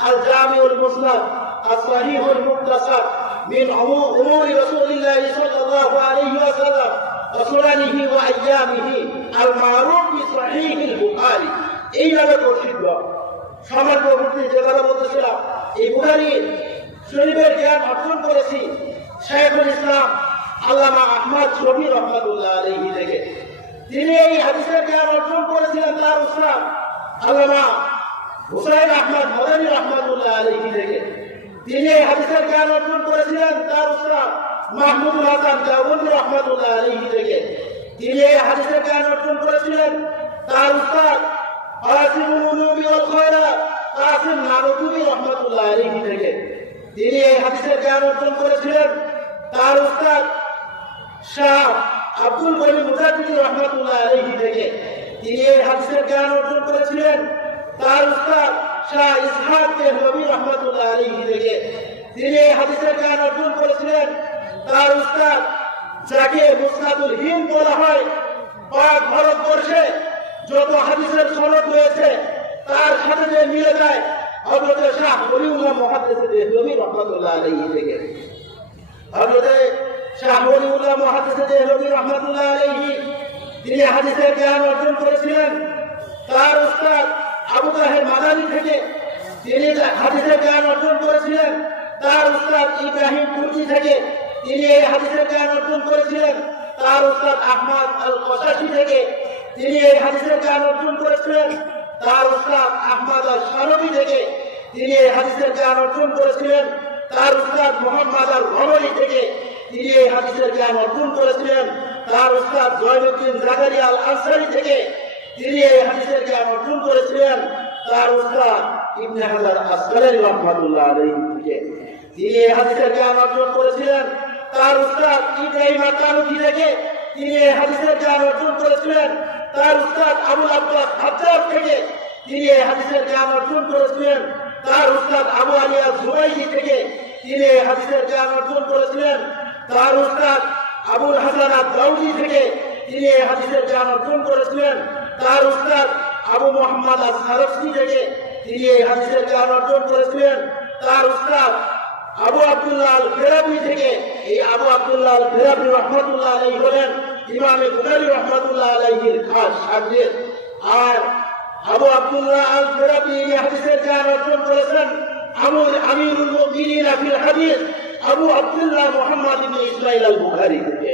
الجامع المسند الصحيح المختصر من عمو- امور رسول الله صلى الله عليه وسلم وسننه وايامه المعروف بصحيح البخاري এইভাবে প্রসিদ্ধ সমাজ প্রবৃত্তি যে কথা বলতেছিলাম এই বুখারির শরীফের জ্ঞান অর্জন করেছি শেখুল ইসলাম আল্লামা আহমদ শফি রহমতুল্লাহ আলহী থেকে তিনি এই হাদিসের জ্ঞান অর্জন করেছিলেন তার উস্তাদ আল্লামা হুসাইন আহমদ মদানী রহমতুল্লাহ আলহী থেকে। তিনি এই জ্ঞান অর্জন করেছিলেন, তার উস্তাদ মাহমুদুল হাসান জাউনি রহমতুল্লাহ আলহী থেকে। তিনি এই হাদিসের জ্ঞান অর্জন করেছিলেন, তার উস্তাদ আসিমুল উলুমি ওয়াল খয়রাত, কাসিম নানতুবি রহমতুল্লাহ আলহী থেকে। তিনি এই হাদিসের জ্ঞান অর্জন করেছিলেন, তার উস্তাদ শাহ আব্দুল করিম মুজাদ্দিদ রহমতুল্লাহ আলাইহি থেকে। তিনি এই হাদিসের জ্ঞান অর্জন করেছিলেন, তার শাহ ইসহাক দেহলভী রহমতুল্লাহ আলাইহি থেকে তিনি এই হাদিসের জ্ঞান অর্জন করেছিলেন। তার উস্তাদ যাকে মুসনাদুল হিন্দ বলা হয়, পাক ভারতবর্ষে যত হাদিসের সনদ রয়েছে, তার সাথে যে মিলে যায়, হযরত শাহ ওলিউল্লাহ মুহাদ্দিস দেহলভী রহমতুল্লাহ আলাইহি থেকে হযরতে শাহ ওলিউল্লাহ মুহাদ্দিস দেহলভী রহমাতুল্লাহ আলাইহি, তিনি হাদিসের জ্ঞান অর্জন করেছিলেন। তার উস্তাদ আবু তাহের মাদানী থেকে তিনি হাদিসের জ্ঞান অর্জন করেছিলেন। তার উস্তাদ ইব্রাহিম কুর্জি থেকে তিনি এই হাদিসের জ্ঞান অর্জন করেছিলেন। তার উস্তাদ আহমদ আল কসাসি থেকে তিনি এই হাদিসের জ্ঞান অর্জন করেছিলেন। তার উস্তাদ আহমদ আল শারবি থেকে তিনি এই হাদিসের জ্ঞান অর্জন করেছিলেন। তার উস্তাদ মোহাম্মদ আল ঘমরি থেকে তিনি এই হাদিসের জ্ঞান অর্জন করেছিলেন। তার উস্তাদ জয়নুদ্দিন জাকারিয়া আল আনসারি থেকে তিনি এই হাদিসের জ্ঞান অর্জন তার উস্তাদ ইবনে হাজার আসকালানি রহমাতুল্লাহ আলাইহি থেকে। তিনি এই হাদিসের জ্ঞান অর্জন করেছিলেন? তার উস্তাদ ইব্রাহিম আতানুকি থেকে তিনি এই হাদিসের জ্ঞান অর্জন করেছিলেন? তার উস্তাদ আবুল আব্বাস হাজ্জাজ থেকে তিনি এই হাদিসের জ্ঞান অর্জন করেছিলেন? তার উস্তাদ আবু আলিয়া জুবাইজি থেকে তিনি এই হাদিসের জ্ঞান অর্জন করেছিলেন? তার উস্তাদ আবুল হাসান দাউদি থেকে তিনি এই হাদিসের জ্ঞান অর্জন করেছিলেন? তার উস্তাদ আবু মোহাম্মদ সারফি থেকে তিনি এই হাদিসের জ্ঞান অর্জন করেছিলেন। তার উস্তাদ আবু আব্দুল্লাহ ফেরাবি থেকে এই আবু আব্দুল্লাহ ফেরাবি রহমতুল্লাহ আলাই হলেন ইমামে বুখারী রহমতুল্লাহ আলাইহির খাস সাগরেদ আর আবু আব্দুল্লাহ আল ফেরাবি এই হাদিসের জ্ঞান অর্জন করেছেন। আমুল আমিরুল মুমিনিন ফিল হাদিস আবু আব্দুল্লাহ মুহাম্মদ ইবনে ইসমাইল আল বুখারী থেকে।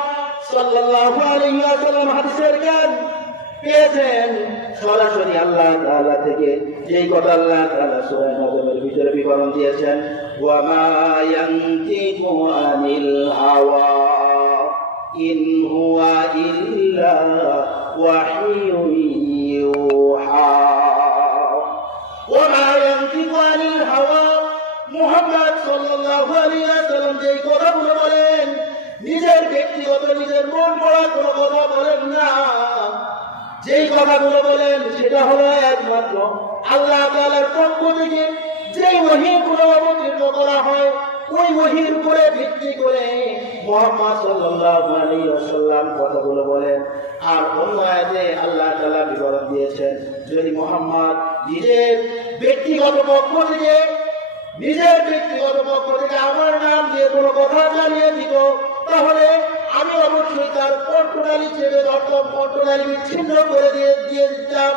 সাল্লাল্লাহু আলাইহি ওয়াসাল্লাম হাদিসের জ্ঞান পেয়েছেন। সরাসরি আল্লাহ তাআলা থেকে যেই কথা আল্লাহ তাআলা সূরা নাজমের ভিতরে বিবরণ দিয়েছেন ওয়া মা আনিল হাওয়া ইন ইল্লা ওয়াহিয়ুন ইউহা। ইয়ানতিকু আনিল হাওয়া মুহাম্মদ সাল্লাল্লাহু আলাইহি ওয়াসাল্লাম যেই কথাগুলো বলেন নিজের ব্যক্তিগত, নিজের মন পড়া কোনো কথা বলেন না। যেই কথাগুলো বলেন, সেটা হলো একমাত্র আল্লাহ তাআলার পক্ষ থেকে যেই ওহীগুলো অবতীর্ণ করা হয়, ওই ওহীর উপরে ভিত্তি করে মুহাম্মদ সাল্লাল্লাহু আলাইহি ওয়াসাল্লাম কথাগুলো বলেন? আর অন্য আয়াতে আল্লাহ তাআলা বিবরণ দিয়েছেন, যদি মুহাম্মদ নিজের ব্যক্তিগত পক্ষ থেকে, নিজের ব্যক্তিগত পক্ষ থেকে আমার নাম দিয়ে কোনো কথা জানিয়ে দিত তাহলে আমি অবশ্যই তার কণ্ঠনালী ছেড়ে অর্থাৎ কণ্ঠনালী বিচ্ছিন্ন করে দিয়ে দিয়ে দিতাম।